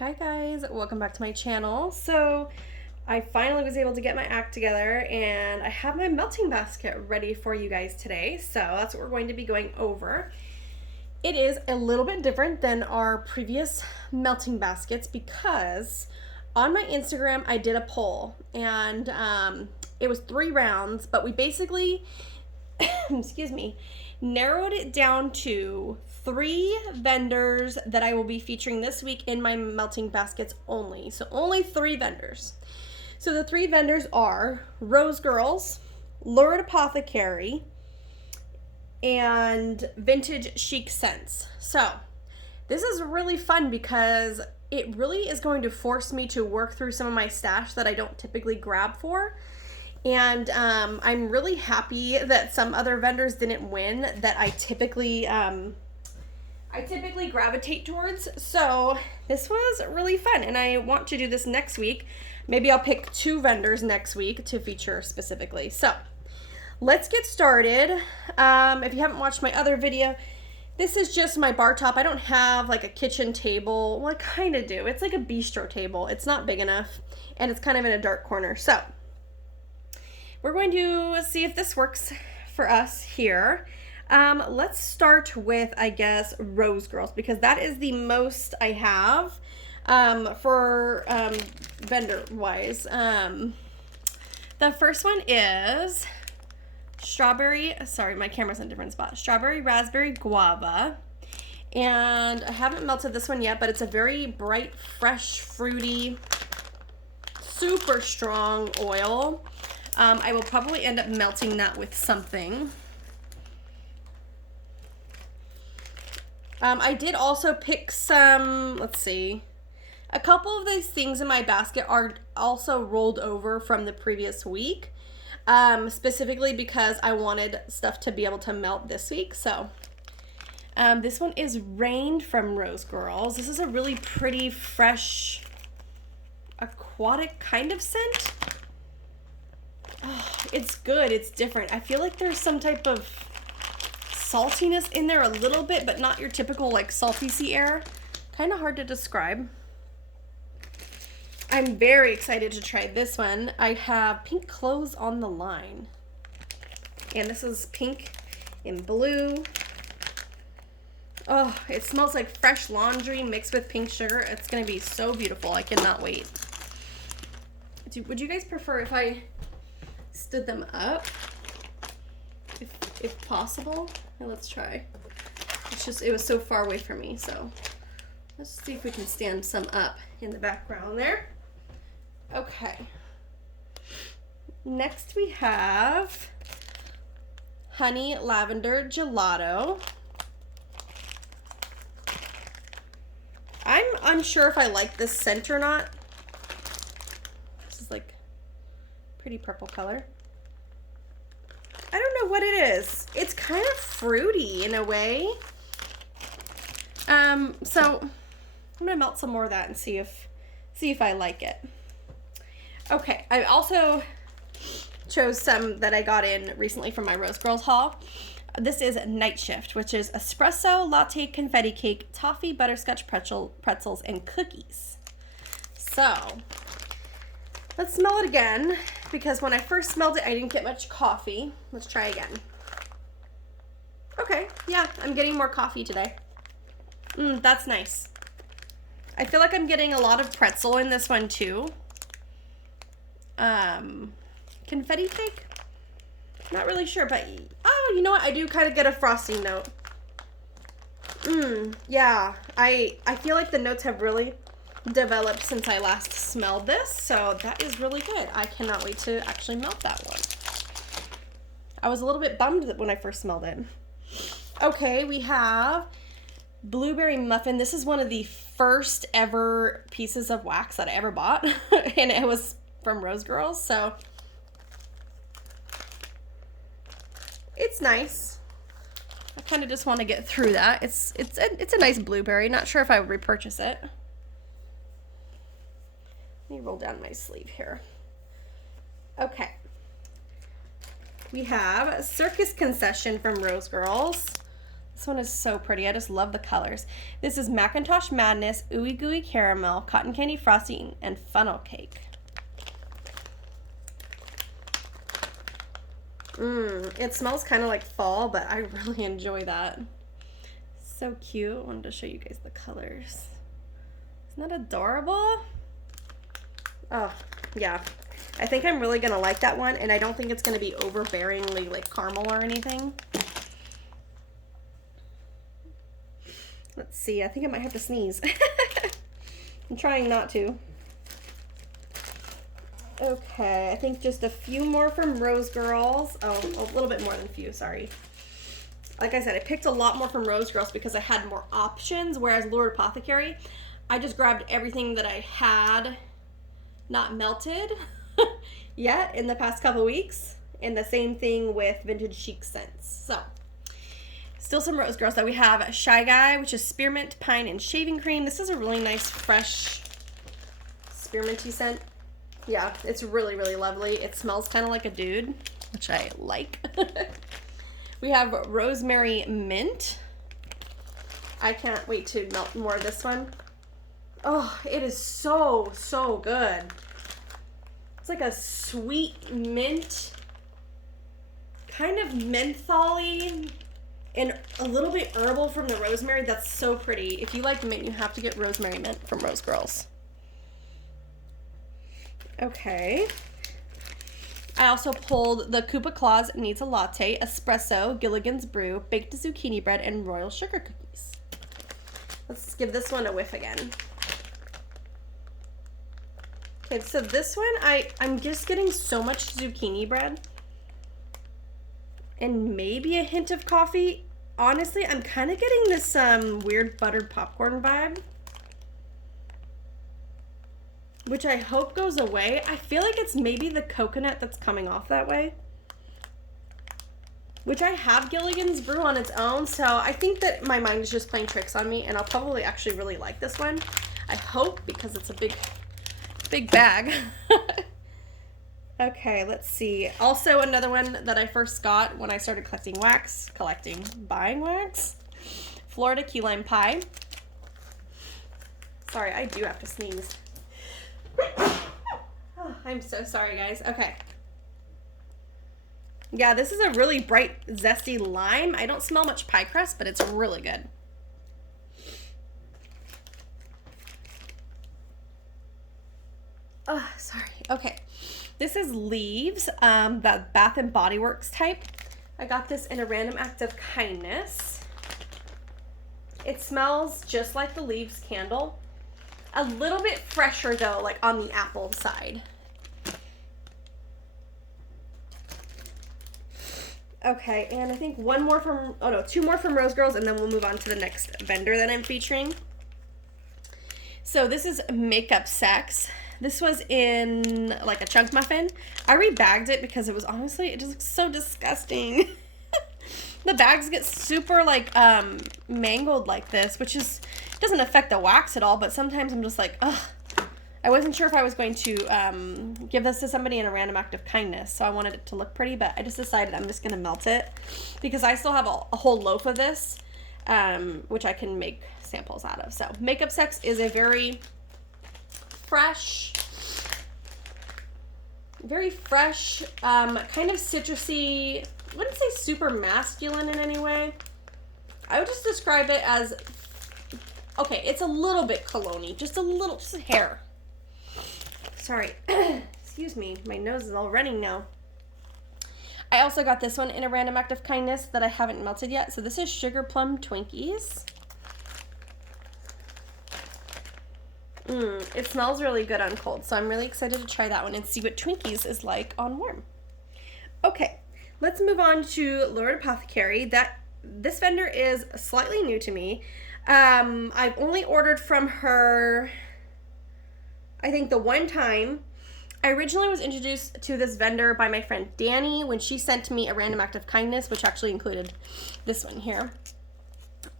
Hi guys, welcome back to my channel. So I finally was able to get my act together and I have my melting basket ready for you guys today. So that's what we're going to be going over. It is a little bit different than our previous melting baskets because on my Instagram I did a poll and it was 3 rounds, but we basically excuse me, narrowed it down to 3 vendors that I will be featuring this week in my melting baskets only. So only 3 vendors. So the 3 vendors are Rose Girls, Lurid Apothecary, and Vintage Chic Scents. So this is really fun because it really is going to force me to work through some of my stash that I don't typically grab for. And I'm really happy that some other vendors didn't win that I typically gravitate towards. So this was really fun and I want to do this next week. Maybe I'll pick 2 vendors next week to feature specifically. So let's get started. If you haven't watched my other video, this is just my bar top. I don't have like a kitchen table. Well, I kind of do. It's like a bistro table. It's not big enough and it's kind of in a dark corner. So we're going to see if this works for us here. Let's start with, I guess, Rose Girls, because that is the most I have for vendor-wise. The first one is strawberry, sorry, my camera's in a different spot. Strawberry Raspberry Guava. And I haven't melted this one yet, but it's a very bright, fresh, fruity, super strong oil. I will probably end up melting that with something. I did also pick some, let's see, a couple of these things in my basket are also rolled over from the previous week, specifically because I wanted stuff to be able to melt this week. So this one is Rain from Rose Girls. This is a really pretty, fresh, aquatic kind of scent. Oh, it's good. It's different. I feel like there's some type of saltiness in there a little bit, but not your typical like salty sea air. Kind of hard to describe. I'm very excited to try this one. I have Pink Clothes on the Line. And this is pink and blue. Oh, it smells like fresh laundry mixed with pink sugar. It's going to be so beautiful. I cannot wait. Would you guys prefer if I stood them up, if possible? Let's try. It was so far away from me, so let's see if we can stand some up in the background there. Okay. Next we have Honey Lavender Gelato. I'm unsure if I like this scent or not. This is like pretty purple color. I don't know what it is. It's kind of fruity in a way. So I'm gonna melt some more of that and see if I like it. Okay, I also chose some that I got in recently from my Rose Girls haul. This is Night Shift, which is espresso, latte, confetti cake, toffee, butterscotch pretzels, and cookies. So let's smell it again, because when I first smelled it, I didn't get much coffee. Let's try again. Okay, yeah, I'm getting more coffee today. That's nice. I feel like I'm getting a lot of pretzel in this one too. Confetti cake? Not really sure, but oh, you know what? I do kind of get a frosty note. Yeah, I feel like the notes have really developed since I last smelled this, so that is really good. I cannot wait to actually melt that one. I was a little bit bummed when I first smelled it. Okay, we have Blueberry Muffin. This is one of the first ever pieces of wax that I ever bought, and it was from Rose Girls, so it's nice. I kind of just want to get through that. It's a nice blueberry. Not sure if I would repurchase it. Let me roll down my sleeve here. Okay. We have Circus Concession from Rose Girls. This one is so pretty. I just love the colors. This is Macintosh Madness, Ooey Gooey Caramel, Cotton Candy Frosting, and Funnel Cake. It smells kind of like fall, but I really enjoy that. So cute. I wanted to show you guys the colors. Isn't that adorable? Oh, yeah. I think I'm really going to like that one, and I don't think it's going to be overbearingly like caramel or anything. Let's see. I think I might have to sneeze. I'm trying not to. Okay, I think just a few more from Rose Girls. Oh, a little bit more than a few, sorry. Like I said, I picked a lot more from Rose Girls because I had more options, whereas Lord Apothecary, I just grabbed everything that I had not melted yet in the past couple weeks. And the same thing with Vintage Chic Scents. So, still some Rose Girls. So we have Shy Guy, which is Spearmint, Pine, and Shaving Cream. This is a really nice, fresh, spearminty scent. Yeah, it's really, really lovely. It smells kind of like a dude, which I like. We have Rosemary Mint. I can't wait to melt more of this one. Oh, it is so, so good. It's like a sweet mint, kind of mentholy, and a little bit herbal from the rosemary. That's so pretty. If you like mint, you have to get Rosemary Mint from Rose Girls. Okay. I also pulled the Koopa Claus Needs a Latte, Espresso, Gilligan's Brew, Baked Zucchini Bread, and Royal Sugar Cookies. Let's give this one a whiff again. Okay, so this one, I'm just getting so much zucchini bread. And maybe a hint of coffee. Honestly, I'm kind of getting this weird buttered popcorn vibe, which I hope goes away. I feel like it's maybe the coconut that's coming off that way, which I have Gilligan's Brew on its own, so I think that my mind is just playing tricks on me, and I'll probably actually really like this one. I hope, because it's a big bag. Okay, let's see. Also, another one that I first got when I started buying wax. Florida Key Lime Pie. Sorry, I do have to sneeze. Oh, I'm so sorry, guys. Okay. Yeah, this is a really bright, zesty lime. I don't smell much pie crust, but it's really good. Oh, sorry. Okay. This is Leaves, the Bath and Body Works type. I got this in a random act of kindness. It smells just like the Leaves candle. A little bit fresher though, like on the apple side. Okay, and I think two more from Rose Girls, and then we'll move on to the next vendor that I'm featuring. So this is Makeup Sex. This was in like a chunk muffin. I rebagged it because it was honestly, it just looks so disgusting. The bags get super like mangled like this, which doesn't affect the wax at all, but sometimes I'm just like, ugh. I wasn't sure if I was going to give this to somebody in a random act of kindness, so I wanted it to look pretty, but I just decided I'm just going to melt it because I still have a whole loaf of this, which I can make samples out of. So Makeup Sex is a very fresh, kind of citrusy. I wouldn't say super masculine in any way. I would just describe it as, okay, it's a little bit cologne-y, just a hair. Sorry, excuse me, my nose is all running now. I also got this one in a random act of kindness that I haven't melted yet. So this is Sugar Plum Twinkies. It smells really good on cold, so I'm really excited to try that one and see what Twinkies is like on warm. Okay, let's move on to Lord Apothecary. This vendor is slightly new to me. I've only ordered from her, I think, the one time. I originally was introduced to this vendor by my friend Danny when she sent me a random act of kindness, which actually included this one here.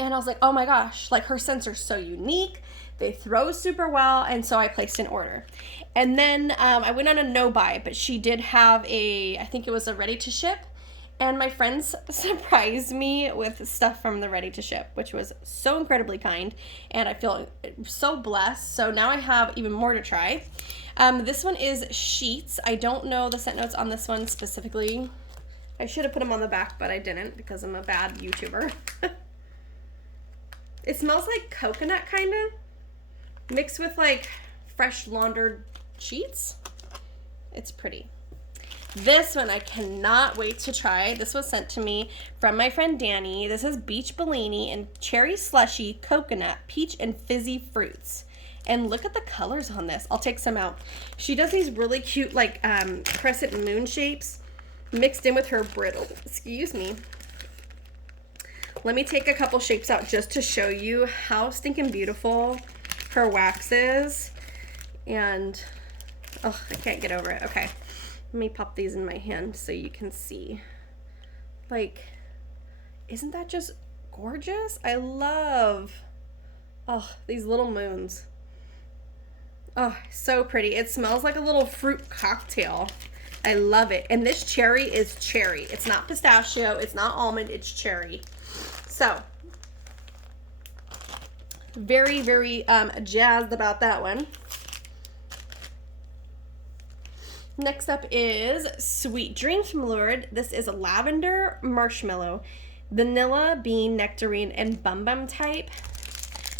And I was like, oh my gosh, like her scents are so unique. They throw super well, and so I placed an order. And then I went on a no-buy, but she did have I think it was a ready-to-ship, And my friends surprised me with stuff from the Ready to Ship, which was so incredibly kind, and I feel so blessed. So now I have even more to try. This one is sheets. I don't know the scent notes on this one specifically. I should have put them on the back, but I didn't because I'm a bad YouTuber. It smells like coconut, kind of, mixed with like fresh laundered sheets. It's pretty. This one I cannot wait to try. This was sent to me from my friend Danny. This is Beach Bellini and Cherry Slushy, Coconut, Peach, and Fizzy Fruits. And look at the colors on this. I'll take some out. She does these really cute like crescent moon shapes mixed in with her brittle. Excuse me. Let me take a couple shapes out just to show you how stinking beautiful her wax is. And, oh, I can't get over it. Okay. Let me pop these in my hand so you can see. Like, isn't that just gorgeous? I love, oh, these little moons. Oh, so pretty. It smells like a little fruit cocktail. I love it. And this cherry is cherry. It's not pistachio. It's not almond. It's cherry. So, very, very jazzed about that one. Next up is Sweet Dreams from Lurid. This is a lavender, marshmallow, vanilla, bean, nectarine, and bum bum type.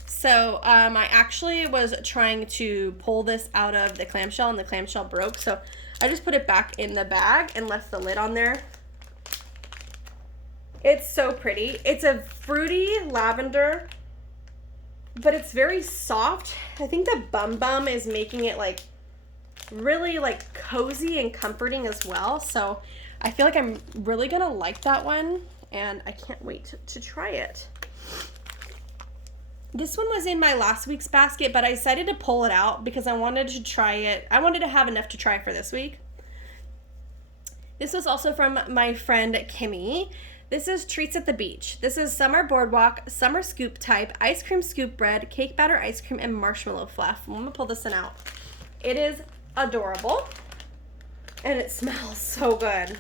So I actually was trying to pull this out of the clamshell and the clamshell broke. So I just put it back in the bag and left the lid on there. It's so pretty. It's a fruity lavender, but it's very soft. I think the bum bum is making it like really like cozy and comforting as well. So I feel like I'm really gonna like that one, and I can't wait to try it. This one was in my last week's basket, but I decided to pull it out because I wanted to try it. I wanted to have enough to try for this week. This was also from my friend Kimmy. This is Treats at the Beach. This is Summer Boardwalk, Summer Scoop type, ice cream scoop bread, cake batter ice cream, and marshmallow fluff. I'm gonna pull this one out. It is adorable, and it smells so good.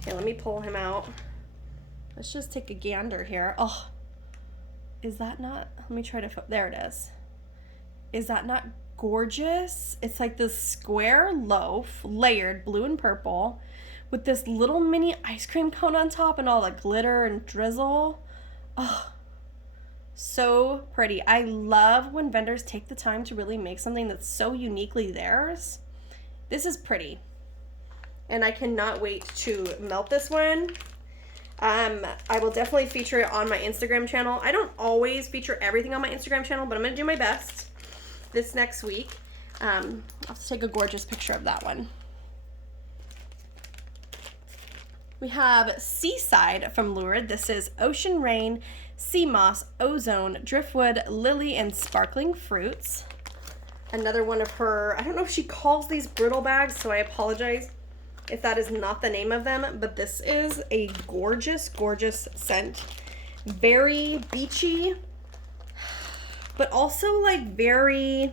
Okay, let me pull him out. Let's just take a gander here. Oh, is that not, let me try to, there it is. Is that not gorgeous? It's like this square loaf, layered blue and purple, with this little mini ice cream cone on top and all the glitter and drizzle. Oh, so pretty. I love when vendors take the time to really make something that's so uniquely theirs. This is pretty, and I cannot wait to melt this one. I will definitely feature it on my Instagram channel. I don't always feature everything on my Instagram channel, but I'm gonna do my best this next week. I'll have to take a gorgeous picture of that one. We have Seaside from Lurid. This is Ocean Rain, Sea Moss, Ozone, Driftwood, Lily, and Sparkling Fruits. Another one of her, I don't know if she calls these brittle bags, so I apologize if that is not the name of them, but this is a gorgeous, gorgeous scent. Very beachy, but also like very,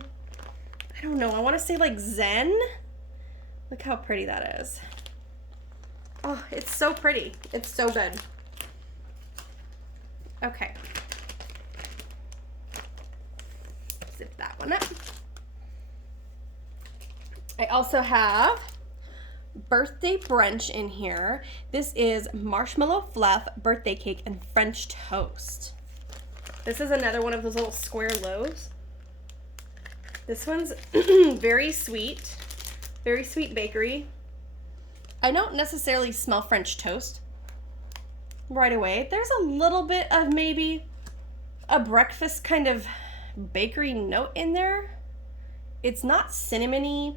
I don't know, I want to say like zen. Look how pretty that is. Oh, it's so pretty. It's so good. Okay. Zip that one up. I also have Birthday Brunch in here. This is marshmallow fluff, birthday cake, and French toast. This is another one of those little square loaves. This one's very sweet bakery. I don't necessarily smell French toast right away. There's a little bit of maybe a breakfast kind of bakery note in there. It's not cinnamony.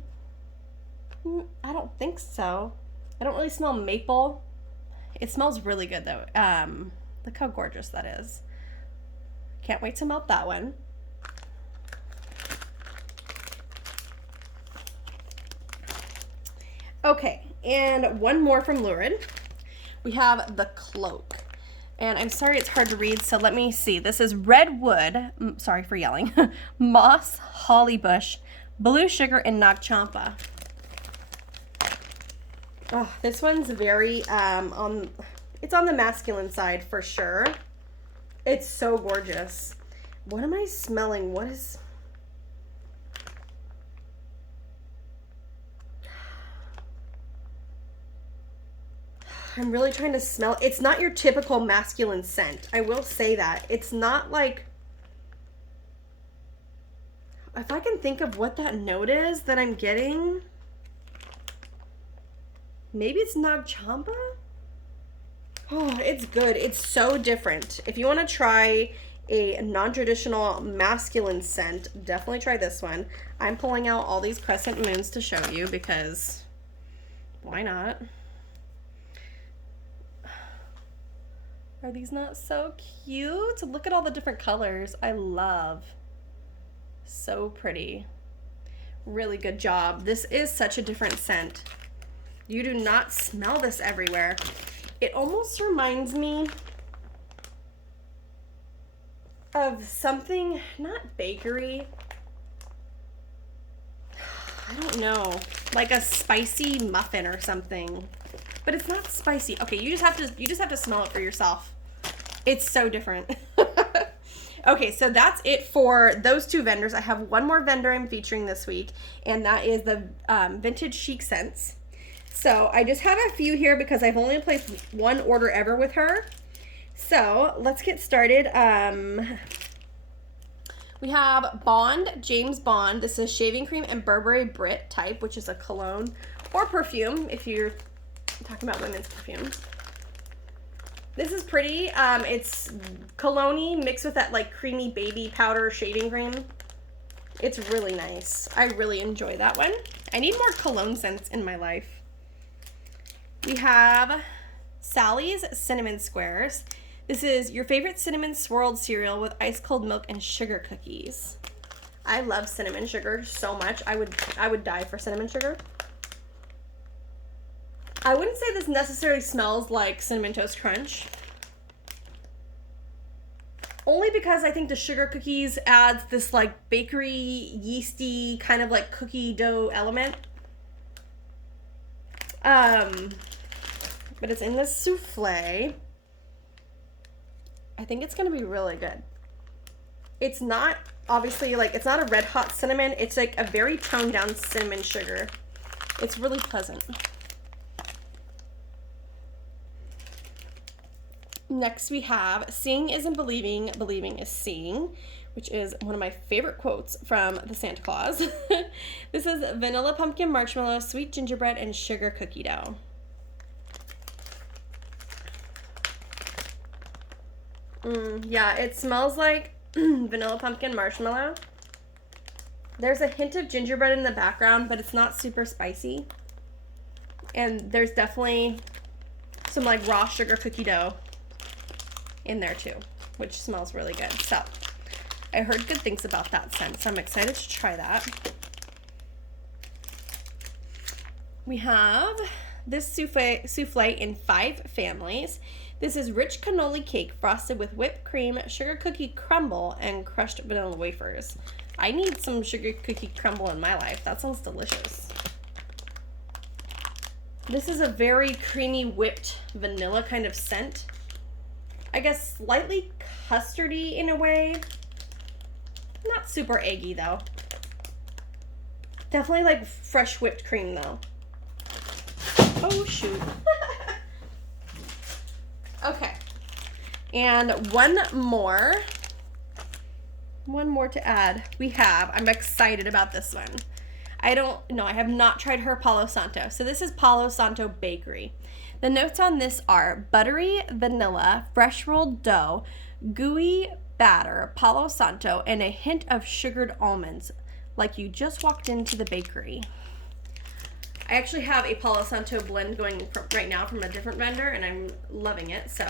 I don't think so. I don't really smell maple. It smells really good though. Look how gorgeous that is. Can't wait to melt that one. Okay, and one more from Lurid. We have the Cloak. And I'm sorry it's hard to read, so let me see. This is Redwood, sorry for yelling, Moss, Holly Bush, Blue Sugar, and Nag Champa. Oh, this one's very, it's on the masculine side for sure. It's so gorgeous. What am I smelling? What is... I'm really trying to smell. It's not your typical masculine scent. I will say that. It's not like... If I can think of what that note is that I'm getting... Maybe it's Nag Champa? Oh, it's good. It's so different. If you want to try a non-traditional masculine scent, definitely try this one. I'm pulling out all these Crescent Moons to show you because why not? Are these not so cute? Look at all the different colors. I love. So pretty. Really good job. This is such a different scent. You do not smell this everywhere. It almost reminds me of something, not bakery. I don't know, like a spicy muffin or something. But it's not spicy. Okay, you just have to smell it for yourself. It's so different. Okay, so that's it for those two vendors. I have one more vendor I'm featuring this week, and that is the Vintage Chic Scents. So I just have a few here because I've only placed one order ever with her. So let's get started. We have Bond, James Bond. This is shaving cream and Burberry Brit type, which is a cologne or perfume if you're talking about women's perfumes. This is pretty. It's cologne-y mixed with that like creamy baby powder shaving cream. It's really nice. I really enjoy that one. I need more cologne scents in my life. We have Sally's Cinnamon Squares. This is your favorite cinnamon swirled cereal with ice cold milk and sugar cookies. I love cinnamon sugar so much. I would die for cinnamon sugar. I wouldn't say this necessarily smells like Cinnamon Toast Crunch. Only because I think the sugar cookies adds this like bakery, yeasty, kind of like cookie dough element. But it's in the souffle. I think it's gonna be really good. It's not, obviously, like, it's not a red hot cinnamon. It's like a very toned down cinnamon sugar. It's really pleasant. Next we have Seeing Isn't Believing, Believing is Seeing, which is one of my favorite quotes from the Santa Claus. This is vanilla pumpkin marshmallow, sweet gingerbread, and sugar cookie dough. Yeah, it smells like vanilla pumpkin marshmallow. There's a hint of gingerbread in the background, but it's not super spicy. And there's definitely some like raw sugar cookie dough in there too, which smells really good. So I heard good things about that scent, so I'm excited to try that. We have this souffle in 5 families. This is rich cannoli cake frosted with whipped cream, sugar cookie crumble, and crushed vanilla wafers. I need some sugar cookie crumble in my life. That sounds delicious. This is a very creamy whipped vanilla kind of scent. I guess slightly custardy in a way. Not super eggy though. Definitely like fresh whipped cream though. Oh shoot. Okay. And one more to add. I'm excited about this one. I have not tried her Palo Santo. So this is Palo Santo Bakery. The notes on this are buttery vanilla, fresh rolled dough, gooey batter, Palo Santo, and a hint of sugared almonds, like you just walked into the bakery. I actually have a Palo Santo blend going right now from a different vendor, and I'm loving it, so.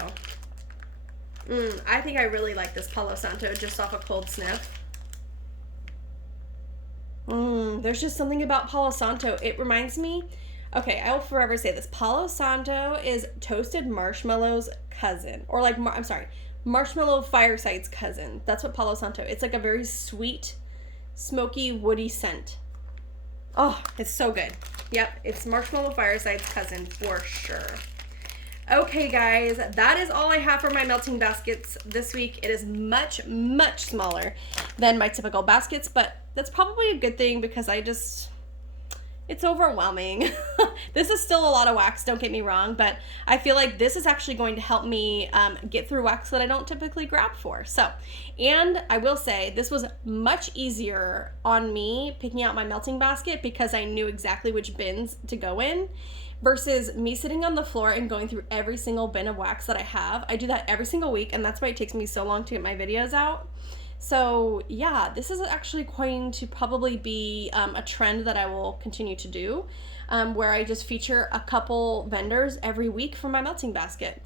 I think I really like this Palo Santo just off a cold sniff. There's just something about Palo Santo. It reminds me, okay, I will forever say this. Palo Santo is toasted marshmallow's cousin, or like, marshmallow fireside's cousin. That's what Palo Santo. It's like a very sweet, smoky, woody scent. Oh, it's so good. Yep, it's Marshmallow Fireside's cousin for sure. Okay, guys, that is all I have for my melting baskets this week. It is much, much smaller than my typical baskets, but that's probably a good thing because it's overwhelming. This is still a lot of wax, don't get me wrong, but I feel like this is actually going to help me get through wax that I don't typically grab for. So, and I will say this was much easier on me picking out my melting basket because I knew exactly which bins to go in versus me sitting on the floor and going through every single bin of wax that I have. I do that every single week, and that's why it takes me so long to get my videos out. So yeah, this is actually going to probably be a trend that I will continue to do, where I just feature a couple vendors every week for my melting basket.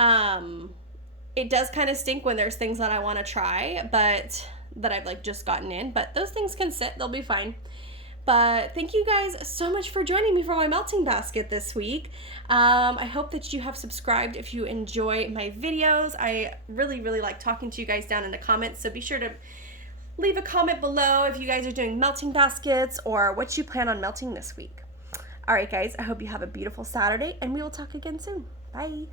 It does kind of stink when there's things that I want to try, but that I've like just gotten in, but those things can sit, they'll be fine. But thank you guys so much for joining me for my melting basket this week. I hope that you have subscribed if you enjoy my videos. I really, really like talking to you guys down in the comments, so be sure to leave a comment below if you guys are doing melting baskets or what you plan on melting this week. All right, guys, I hope you have a beautiful Saturday, and we will talk again soon. Bye.